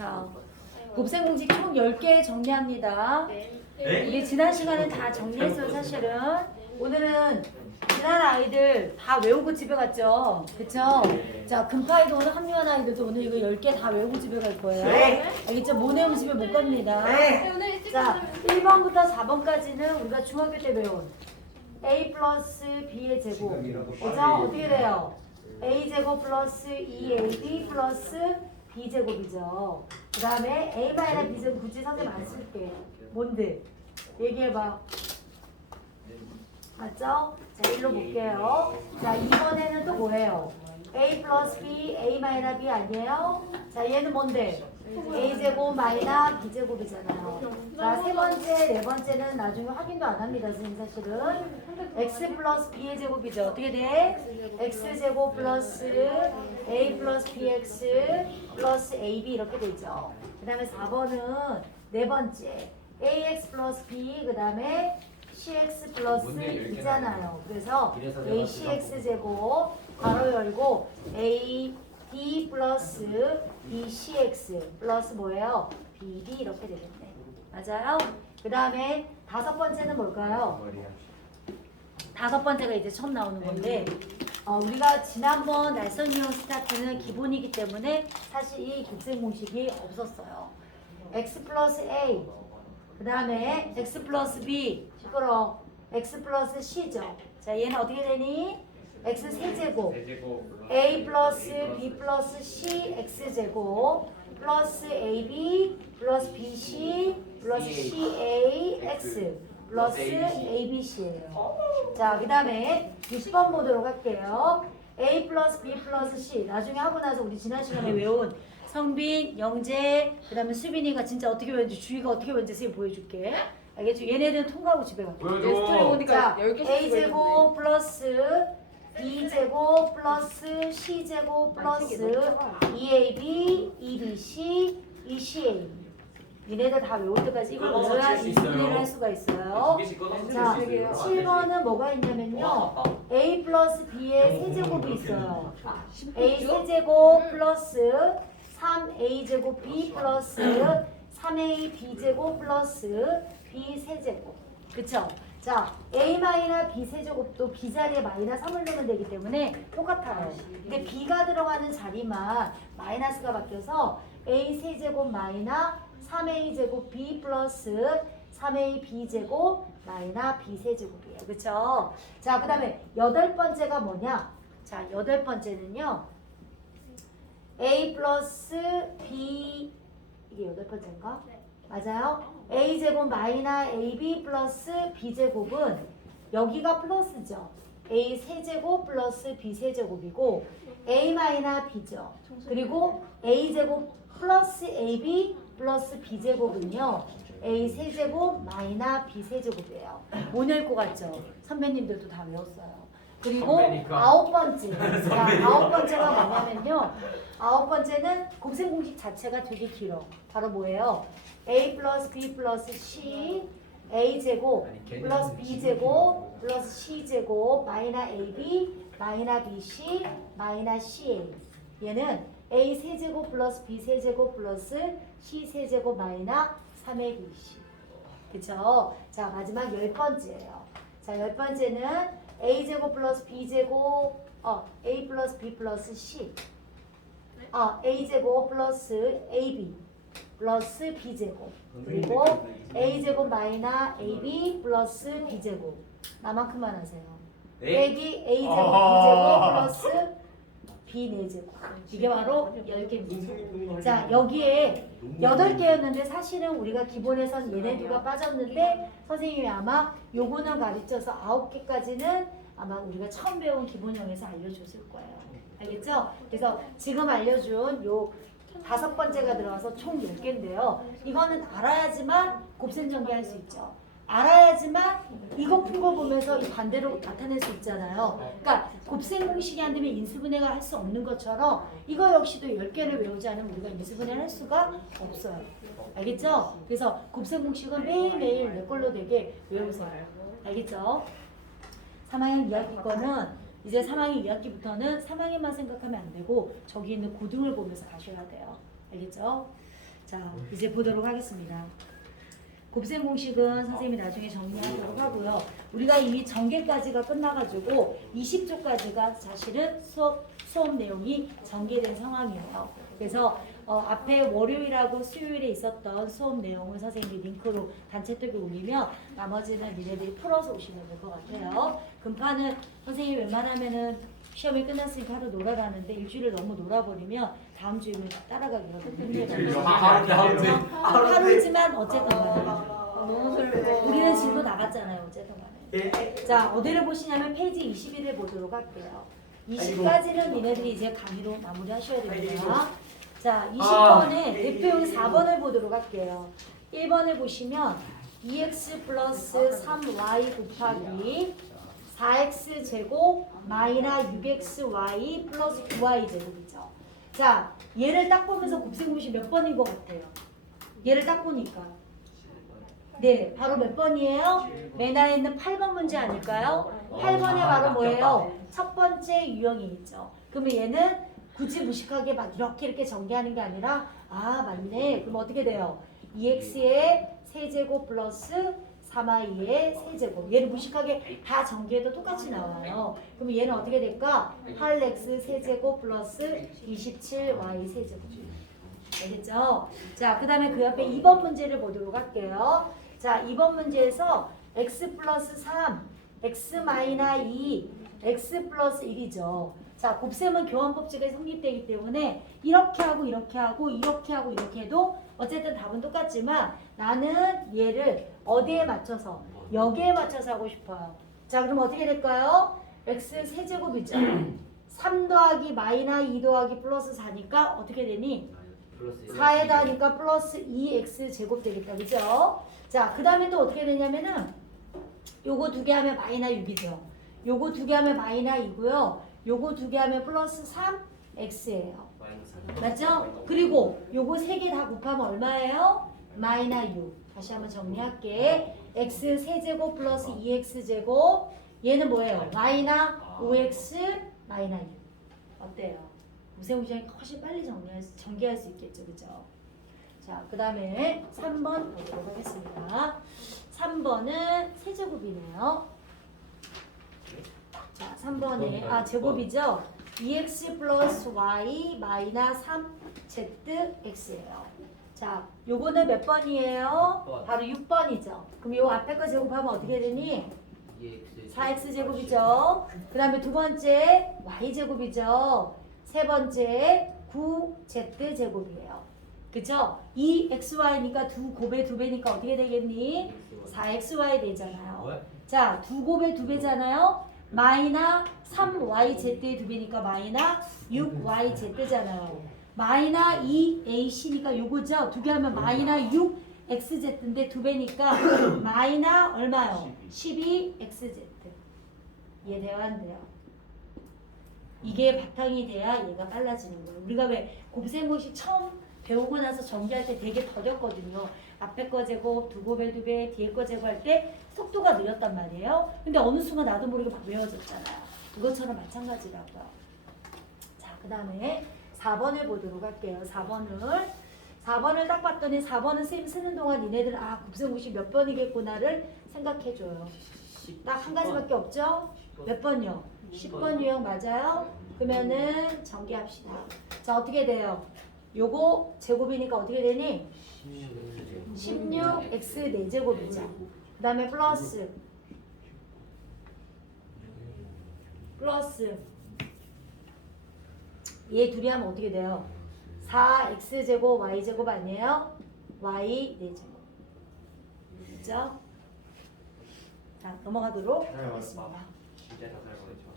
자, 곱셈 공식 총 10개 정리합니다. 네? 우리 지난 시간에 다 정리했어요, 사실은. 오늘은 지난 아이들 다 외우고 집에 갔죠? 그쵸? 자, 금파이도 오늘 합류한 아이들도 오늘 이거 10개 다 외우고 집에 갈 거예요. 네. 알겠죠? 못 외우면 집에 못 갑니다. 네. 일찍 자, 1번부터 4번까지는 우리가 중학교 때 배운 a 플러스 b의 제곱. 그죠? 어떻게 돼요? a 제곱 플러스 2ab 플러스 b 제곱이죠. 그 다음에 a 마이너스 b 제곱 굳이 선생님 안 쓸게. 뭔데? 얘기해봐. 맞죠? 자, 일로 볼게요. 자, 이번에는 또 뭐예요? a 플러스 b, a 마이너스 b 아니에요? 자, 얘는 뭔데? A 제곱 마이너스 b 제곱이잖아요. 자, 세 번째, 네 번째는 나중에 확인도 안 합니다, 선생님 사실은. x 플러스 b의 제곱이죠. 어떻게 돼? x 제곱 플러스 a 플러스 bx 플러스 ab 이렇게 되죠. 그 다음에 4번은 네 번째 ax 플러스 b 그 다음에 cx 플러스 뭔데, 이렇게 2잖아요. 그래서 이래서 내가 a cx 제곱 괄호 열고 a d 플러스 b cx 플러스 뭐예요? bd 이렇게 되겠네. 맞아요? 그 다음에 다섯 번째는 뭘까요? 다섯 번째가 이제 처음 나오는 건데 어, 우리가 지난번 날선 유형 스타트는 기본이기 때문에 사실 이 곱셈 공식이 없었어요. x 플러스 a 그 다음에 x 플러스 b 시끄러 x 플러스 c죠. 자 얘는 어떻게 되니? X 세제곱 a 플러스 b 플러스 c x 제곱 플러스 ab 플러스 bc 플러스 ca x 플러스 abc예요. 자, 그 다음에 60번 보도록 할게요. A 플러스 B 플러스 C. 나중에 하고 나서 우리 지난 시간에 외운 성빈, 영재, 그 다음에 수빈이가 진짜 어떻게 외운지, 주희가 어떻게 외운지 선생님 보여줄게. 알겠죠? 얘네들은 통과하고 집에 가. 보여줘. 자, A제곱 플러스 B제곱 플러스 C제곱 플러스 2AB, 2BC, 2CA. 얘네들 다 외울 때까지 이걸 끊어서 외워야 칠수 있어요. 인수분해를 할 수가 있어요. 자, 7번은 뭐가 있냐면요. A 플러스 B의 세제곱이 있어요. A 세제곱 플러스 3A 제곱 B 플러스 3A B 제곱 플러스 B 세제곱. 그쵸? 자, A 마이너 B 세제곱도 B 자리에 마이너 3을 넣으면 되기 때문에 똑같아요. 근데 B가 들어가는 자리만 마이너스가 바뀌어서 A 세제곱 마이너 3A 제곱 B 플러스 3A B 제곱 마이너 B 세제곱이에요. 그쵸? 자, 그 다음에 여덟 번째가 뭐냐? 자, 여덟 번째는요. A 플러스 B 이게 여덟 번째인가? 맞아요? A 제곱 마이너 AB 플러스 B 제곱은 여기가 플러스죠. A 세제곱 플러스 B 세제곱이고 A 마이너 B죠. 그리고 A 제곱 플러스 AB 플러스 B 제곱은요. A 세제곱 마이너 B 세제곱이에요. 못낼것 같죠? 선배님들도 다 외웠어요. 그리고 선배니까. 아홉 번째. 자, 아홉 번째가 뭐냐면요. 아홉 번째는 곱셈 공식 자체가 되게 길어. 바로 뭐예요? A 플러스 B 플러스 C A 제곱 아니, 걔는 플러스 B 제곱 플러스 C 제곱 마이너 AB 마이너 BC 마이너 CA 얘는 A 세제곱 플러스 B 세제곱 플러스 C 세제곱 마이너 3의 BC 그쵸? 자 마지막 열 번째예요. 자 열 번째는 A 제곱 플러스 B 제곱 어 A 플러스 B 플러스 C. 어 A 제곱 플러스 AB 플러스 B 제곱. 그리고 A 제곱 마이너 AB 플러스 B 제곱. 나만큼만 하세요. 빼기 A 제곱 B 제곱 플러스 B 4제곱 이게 바로 10개입니다. 자 여기에 여덟 개였는데 사실은 우리가 기본에선 얘네 두가 빠졌는데 선생님이 아마 요거는 가르쳐서 아홉 개까지는 아마 우리가 처음 배운 기본형에서 알려줬을 거예요. 알겠죠? 그래서 지금 알려준 요 다섯 번째가 들어가서 총 10개인데요. 이거는 알아야지만 곱셈 전개 할 수 있죠. 알아야지만 이거 푼 거 보면서 이 반대로 나타낼 수 있잖아요. 그러니까 곱셈 공식이 안 되면 인수분해가 할 수 없는 것처럼 이거 역시도 10개를 외우지 않으면 우리가 인수분해를 할 수가 없어요. 알겠죠? 그래서 곱셈 공식은 매일매일 내 걸로 되게 외우세요. 알겠죠? 3학년 2학기 거는 이제 3학년 2학기부터는 3학년만 생각하면 안 되고 저기 있는 고등을 보면서 가셔야 돼요. 알겠죠? 자, 이제 보도록 하겠습니다. 곱셈 공식은 선생님이 나중에 정리하도록 하고요. 우리가 이미 전개까지가 끝나가지고 20조까지가 사실은 수업, 수업 내용이 전개된 상황이에요. 그래서 어, 앞에 월요일하고 수요일에 있었던 수업 내용을 선생님이 링크로 단체톡에 올리면 나머지는 니네들이 풀어서 오시면 될 것 같아요. 금파는 선생님이 웬만하면은 시험이 끝났으니까 하루 놀아라는데 일주일을 너무 놀아버리면 다음 주에는 따라가기가 너무 힘들어요. 하루인데 하루인데 하루지만 어쨌든 간에 너무 슬퍼. 우리는 진도 나갔잖아요 어쨌든 간에. 예. 자 어디를 보시냐면 페이지 21을 보도록 할게요. 20까지는 니네들이 이제 강의로 마무리하셔야 됩니다. 자 20번에 대표용 4번을 보도록 할게요. 1번을 보시면 2x 플러스 3y 곱하기 4x 제곱 마이너 6xy 플러스 9y 제곱이죠. 자 얘를 딱 보면서 곱셈공식 몇 번인 것 같아요? 얘를 딱 보니까 네, 바로 몇 번이에요? 맨 아래 있는 8번 문제 아닐까요? 8번에 바로 뭐예요? 첫 번째 유형이 있죠. 그러면 얘는 굳이 무식하게 막 이렇게 이렇게 전개하는 게 아니라 아 맞네. 그럼 어떻게 돼요? 2x의 세제곱 플러스 3i의 세제곱. 얘를 무식하게 다 전개해도 똑같이 나와요. 그럼 얘는 어떻게 될까? 8x 세제곱 플러스 27y 세제곱. 알겠죠? 자, 그 다음에 그 옆에 2번 문제를 보도록 할게요. 자, 2번 문제에서 x 플러스 3, x 마이너 2, x 플러스 1이죠. 자, 곱셈은 교환법칙에 성립되기 때문에 이렇게 하고 이렇게 하고 이렇게 하고 이렇게 해도 어쨌든 답은 똑같지만 나는 얘를 어디에 맞춰서 여기에 맞춰서 하고 싶어요. 자, 그럼 어떻게 될까요? x 세제곱이죠. 3 더하기 마이너 2 더하기 플러스 4니까 어떻게 되니? 4에다 하니까 플러스 2x 제곱 되겠다. 그죠? 자, 그 다음에 또 어떻게 되냐면은 요거 두 개 하면 마이너 6이죠. 요거 두 개 하면 마이너 2고요. 요거 두 개 하면 플러스 3x예요. 맞죠? 그리고 요거 세 개 다 곱하면 얼마예요? 마이너 6. 다시 한번 정리할게. x 세제곱 플러스 2x 제곱. 얘는 뭐예요? 마이너 5x 마이너 6. 어때요? 무세무시하게 훨씬 빨리 정리할 수, 전개할 수 있겠죠, 그죠? 자, 그 다음에 3번 보도록 하겠습니다. 3번은 세제곱이네요. 자, 3번에 아 제곱이죠. 2x 플러스 y 마이너 3zx예요. 자, 요거는 몇 번이에요? 번. 바로 6번이죠. 그럼 요 앞에 거 제곱하면 어떻게 되니? 4x 제곱이죠. 그 다음에 두 번째 y 제곱이죠. 세 번째 9z 제곱이에요. 그쵸? 2xy니까 두 곱에 두 배니까 어떻게 되겠니? 4xy 되잖아요. 자, 두 곱에 두 배잖아요. 마이너 3yz의 두 배니까 마이너 6yz잖아요. 마이너 2ac니까 요거죠. 두 개 하면 마이너 6xz인데 두 배니까 마이너 얼마요? 12xz. 이해돼요? 안 돼요? 이게 바탕이 돼야 얘가 빨라지는 거예요. 우리가 왜 곱셈공식 처음 배우고 나서 전개할 때 되게 더뎠거든요. 앞에 거 제곱, 두 곱에 두 배, 뒤에 거 제곱할 때 속도가 느렸단 말이에요. 근데 어느 순간 나도 모르게 막 외워졌잖아요. 그것처럼 마찬가지라고요. 자, 그 다음에 4번을 보도록 할게요. 4번을. 4번을 딱 봤더니 4번은 쌤 쓰는 동안 니네들 아 곱셈공식 몇 번이겠구나를 생각해줘요. 딱 한 가지밖에 없죠? 몇 번요? 10번 유형 맞아요? 그러면은 전개합시다. 자 어떻게 돼요? 요거 제곱이니까 어떻게 되니? 16x 4제곱이죠. 그 다음에 플러스 플러스 얘 둘이 하면 어떻게 돼요? 4x제곱 y제곱 아니에요? y 4제곱 그죠? 자 넘어가도록 하겠습니다.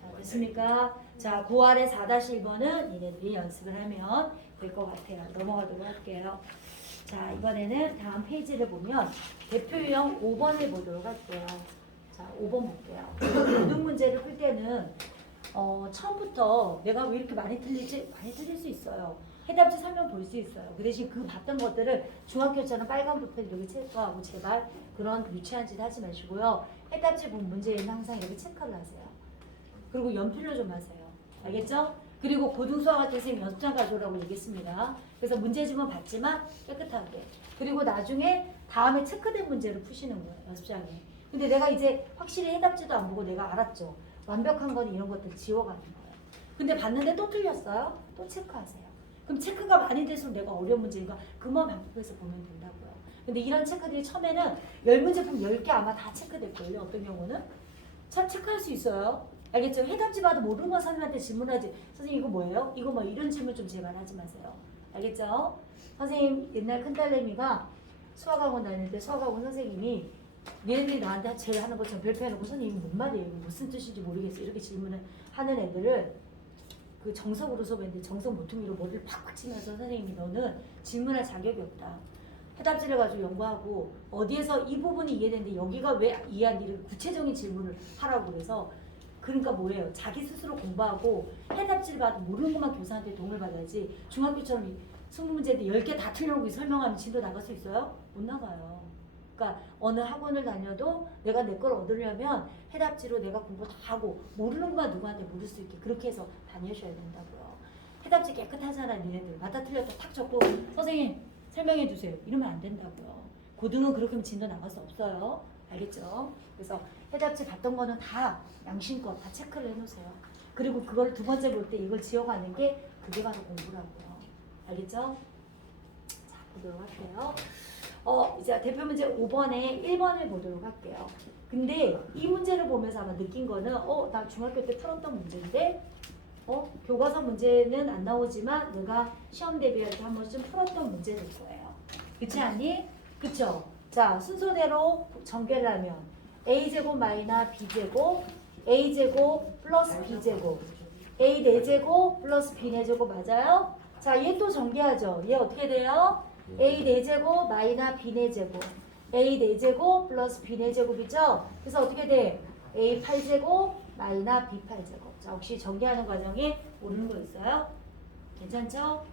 자, 됐습니까? 자, 그 아래 4-1번은 니네들이 연습을 하면 될 것 같아요. 넘어가도록 할게요. 자, 이번에는 다음 페이지를 보면 대표 유형 5번을 보도록 할게요. 자, 5번 볼게요. 모든 문제를 풀 때는 어, 처음부터 내가 왜 이렇게 많이 틀리지? 많이 틀릴 수 있어요. 해답지 설명 볼 수 있어요. 그 대신 그 봤던 것들을 중학교처럼 빨간 볼펜 이렇게 체크하고 제발 그런 유치한 짓 하지 마시고요. 해답지 본 문제에는 항상 이렇게 체크를 하세요. 그리고 연필로 좀 하세요. 알겠죠? 그리고 고등수학할 때 선생님 연습 장 가져오라고 얘기했습니다. 그래서 문제집은 받지만 깨끗하게. 그리고 나중에 다음에 체크된 문제를 푸시는 거예요. 연습장에. 근데 내가 이제 확실히 해답지도 안 보고 내가 알았죠. 완벽한 건 이런 것들 지워가는 거예요. 근데 봤는데 또 틀렸어요? 또 체크하세요. 그럼 체크가 많이 될수록 내가 어려운 문제니까 그만 반복해서 보면 된다고요. 근데 이런 체크들이 처음에는 열 문제품 10개 아마 다 체크될걸요. 어떤 경우는. 참 체크할 수 있어요. 알겠죠? 해답지 봐도 모르는 거 선생님한테 질문하지. 선생님 이거 뭐예요? 이거 뭐 이런 질문 좀 제발 하지 마세요. 알겠죠? 선생님 옛날 큰딸내미가 수학학원 다닐 때 수학학원 선생님이 얘네들이 나한테 제일 하는 것처럼 별표 해놓고 선생님 뭔 말이에요? 무슨 뜻인지 모르겠어요. 이렇게 질문을 하는 애들을 그 정석으로 수업했는데 정석 모퉁이로 머리를 팍팍 치면서 선생님이 너는 질문할 자격이 없다. 해답지를 가지고 연구하고 어디에서 이 부분이 이해되는데 여기가 왜 이해한지 이렇게 구체적인 질문을 하라고 그래서 그러니까 뭐예요? 자기 스스로 공부하고 해답지를 봐도 모르는 것만 교사한테 도움을 받아야지 중학교처럼 이 스무 문제인데 10개 다 틀려놓고 설명하면 진도 나갈 수 있어요? 못 나가요. 그러니까 어느 학원을 다녀도 내가 내 걸 얻으려면 해답지로 내가 공부 다 하고 모르는 것만 누구한테 물을 수 있게 그렇게 해서 다니셔야 된다고요. 해답지 깨끗하잖아 니네들. 맞다 틀렸다 탁 적고 선생님 설명해 주세요. 이러면 안 된다고요. 고등은 그렇게 하면 진도 나갈 수 없어요. 알겠죠? 그래서 해답지 봤던 거는 다 양심껏 다 체크를 해놓으세요. 그리고 그걸 두 번째 볼 때 이걸 지어가는 게 그게 바로 공부라고요. 알겠죠? 자, 보도록 할게요. 어, 이제 대표 문제 5번에 1번을 보도록 할게요. 근데 이 문제를 보면서 아마 느낀 거는 어, 나 중학교 때 풀었던 문제인데 어, 교과서 문제는 안 나오지만 내가 시험 대비할 때 한 번쯤 풀었던 문제일 거예요. 그렇지 않니? 그쵸? 자, 순서대로 전개를 하면 a제곱 마이너 b제곱 a제곱 플러스 b제곱 a 4제곱 플러스 b 4제곱 맞아요? 자, 얘 또 전개하죠. 얘 어떻게 돼요? a 4제곱 마이너 b 4제곱 a 4제곱 플러스 b 4제곱이죠? 그래서 어떻게 돼? a 8제곱 마이너 b 8제곱 자, 혹시 전개하는 과정에 모르는 거 있어요? 괜찮죠?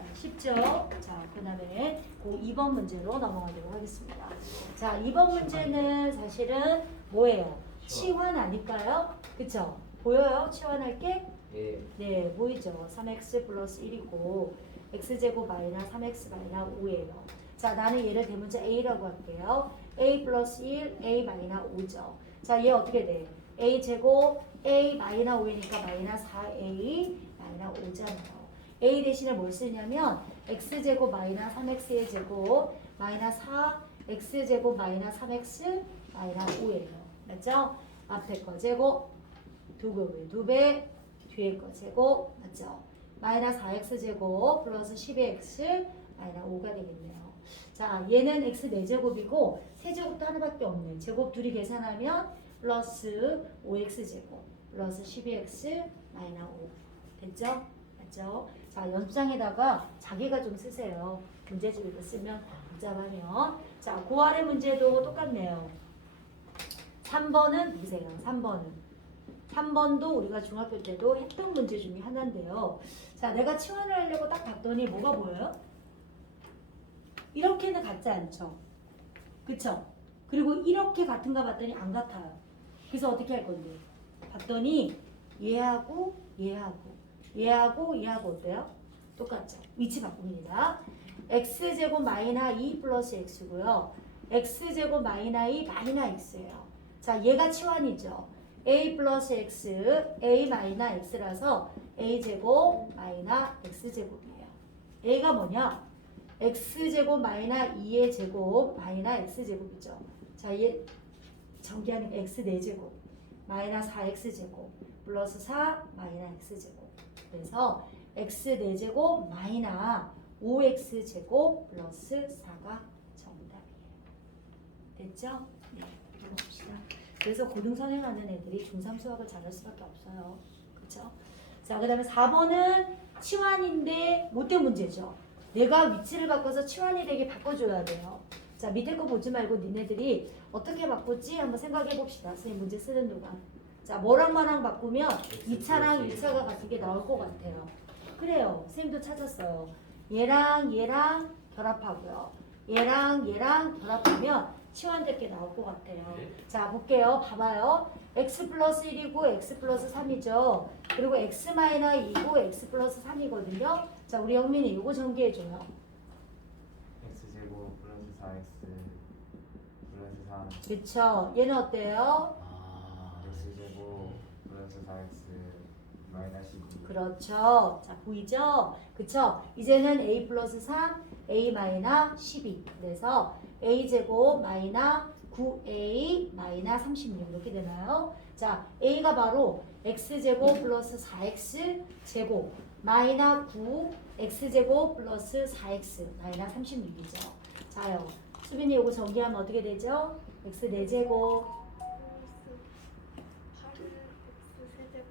자, 쉽죠? 자, 그 다음에 그 2번 문제로 넘어가도록 하겠습니다. 자, 2번 문제는 사실은 뭐예요? 치환 아닐까요? 그쵸? 보여요? 치환할 게? 예. 네, 보이죠? 3x 플러스 1이고 x제곱 마이너 3x 마이너 5예요. 자, 나는 얘를 대문자 a라고 할게요. a 플러스 1, a 마이너 5죠. 자, 얘 어떻게 돼? a 제곱 a 마이너 5이니까 마이너 4a 마이너 5잖아요. A 대신에 뭘 쓰냐면 x제곱 마이너 3x의 제곱 마이너 4 x제곱 마이너 3x 마이너 5예요. 맞죠? 앞에 거 제곱 두배 뒤에 거 제곱 맞죠? 마이너스 4x 제곱 플러스 12x 마이너스 5가 되겠네요. 자, 얘는 x 4제곱이고 세제곱도 하나밖에 없네. 제곱 둘이 계산하면 플러스 5x 제곱 플러스 12x 마이너스 5 됐죠? 맞죠? 자, 연습장에다가 자기가 좀 쓰세요. 문제집에도 쓰면 복잡하면 자, 그 아래 문제도 똑같네요. 3번은 보세요. 3번은 3번도 우리가 중학교 때도 했던 문제 중에 하나인데요. 자, 내가 치환을 하려고 딱 봤더니 뭐가 보여요? 이렇게는 같지 않죠? 그쵸? 그리고 이렇게 같은가 봤더니 안 같아요. 그래서 어떻게 할 건데? 봤더니 얘하고 얘하고 얘하고 얘하고 어때요? 똑같죠? 위치 바꿉니다. x제곱 마이너 2 플러스 x고요. x제곱 마이너 2 마이너 x예요. 자, 얘가 치환이죠. a 플러스 x, a 마이너 x라서 a 제곱 마이너 x 제곱이에요. 얘가 뭐냐? x 제곱 마이너 2의 제곱 마이너 x 제곱이죠. 자, 얘 전개하는 x 4 제곱 마이너 4x 제곱 플러스 4 마이너 x 제곱. 그래서 x 4 제곱 마이너 5x 제곱 플러스 4가 정답이에요. 됐죠? 네, 봅시다. 그래서 고등 선행하는 애들이 중3 수학을 잘할 수밖에 없어요. 그렇죠? 자, 그 다음에 4번은 치환인데 못된 문제죠. 내가 위치를 바꿔서 치환이 되게 바꿔줘야 돼요. 자, 밑에 거 보지 말고 니네들이 어떻게 바꾸지 한번 생각해 봅시다. 선생님 문제 쓰는 동안. 자, 뭐랑 뭐랑 바꾸면 2차랑 1차가 같은 게 나올 것 같아요. 그래요. 선생님도 찾았어요. 얘랑 얘랑 결합하고요. 얘랑 얘랑 결합하면 치환될 게 나올 것 같아요. 자, 볼게요. 봐봐요. x 플러스 1이고 x 플러스 3이죠. 그리고 x 마이너 2고 x 플러스 3이거든요. 자, 우리 영민이 이거 전개해줘요. x제곱 플러스 4x 플러스 3 그쵸? 얘는 어때요? 아, x제곱 플러스 4x 마이너스 2 그렇죠. 자, 보이죠? 그쵸? 이제는 a 플러스 3, a 마이너 12. 그래서 a 제곱 마이너 9a 마이너 36 이렇게 되나요? 자, a가 바로 x 제곱 플러스 4x 제곱 마이너 9 x 제곱 플러스 4x 마이너 36이죠. 자요. 수빈이 이거 전개하면 어떻게 되죠? x 4제곱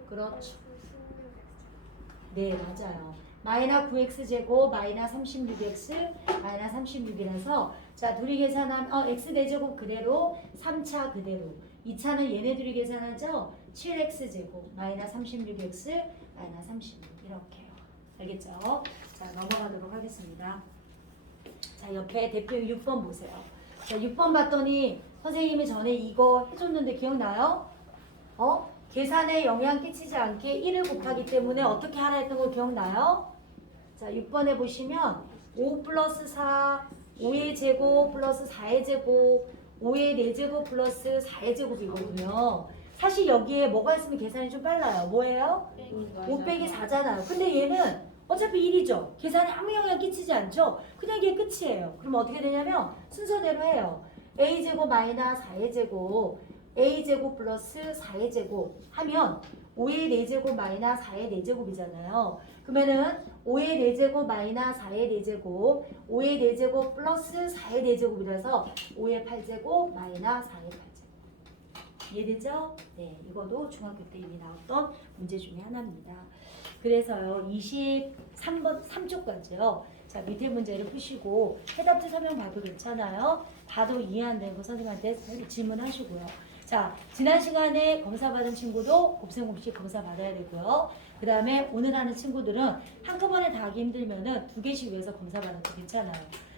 그렇죠. 네, 맞아요. 마이너 9x 제곱 마이너 36x 마이너 36이라서 자 둘이 계산하면 어 x 4제곱 그대로 3차 그대로 2차는 얘네들이 계산하죠 7x 제곱 마이너 36x 마이너 36 이렇게요 알겠죠? 자 넘어가도록 하겠습니다 자 옆에 대표 6번 보세요 자 6번 봤더니 선생님이 전에 이거 해줬는데 기억나요? 어? 계산에 영향 끼치지 않게 1을 곱하기 때문에 어떻게 하라 했던 거 기억나요? 자, 6번에 보시면 5 플러스 4, 5의 제곱 플러스 4의 제곱, 5의 4제곱 플러스 4의 제곱이거든요. 사실 여기에 뭐가 있으면 계산이 좀 빨라요. 뭐예요? 5 빼기 4잖아요. 근데 얘는 어차피 1이죠. 계산에 아무 영향 끼치지 않죠? 그냥 이게 끝이에요. 그럼 어떻게 되냐면 순서대로 해요. a제곱 마이너 4의 제곱 a제곱 플러스 4의 제곱 하면 5의 4제곱 마이너 4의 4제곱이잖아요. 그러면은 5의 4제곱 마이너 4의 4제곱 5의 4제곱 플러스 4의 4제곱이라서 5의 8제곱 마이너 4의 8제곱 이해되죠? 네, 이거도 중학교 때 이미 나왔던 문제 중에 하나입니다. 그래서요, 23번, 3쪽까지요. 자, 밑에 문제를 푸시고 해답지 설명 봐도 괜찮아요. 봐도 이해 안 되는 거 선생님한테 질문하시고요. 자, 지난 시간에 검사 받은 친구도 곱셈 공식 검사 받아야 되고요. 그 다음에 오늘 하는 친구들은 한꺼번에 다 하기 힘들면은 두 개씩 위해서 검사 받아도 괜찮아요.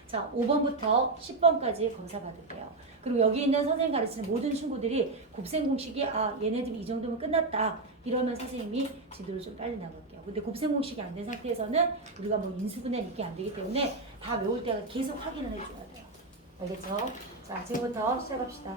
자, 5번부터 10번까지 검사 받을게요. 그리고 여기 있는 선생님 가르치는 모든 친구들이 곱셈 공식이 아 얘네들이 이 정도면 끝났다 이러면 선생님이 지도를 좀 빨리 나갈게요. 근데 곱셈 공식이 안 된 상태에서는 우리가 뭐 인수분해 이게 안 되기 때문에 다 외울 때가 계속 확인을 해줘야 돼요. 알겠죠? 자 지금부터 시작합시다.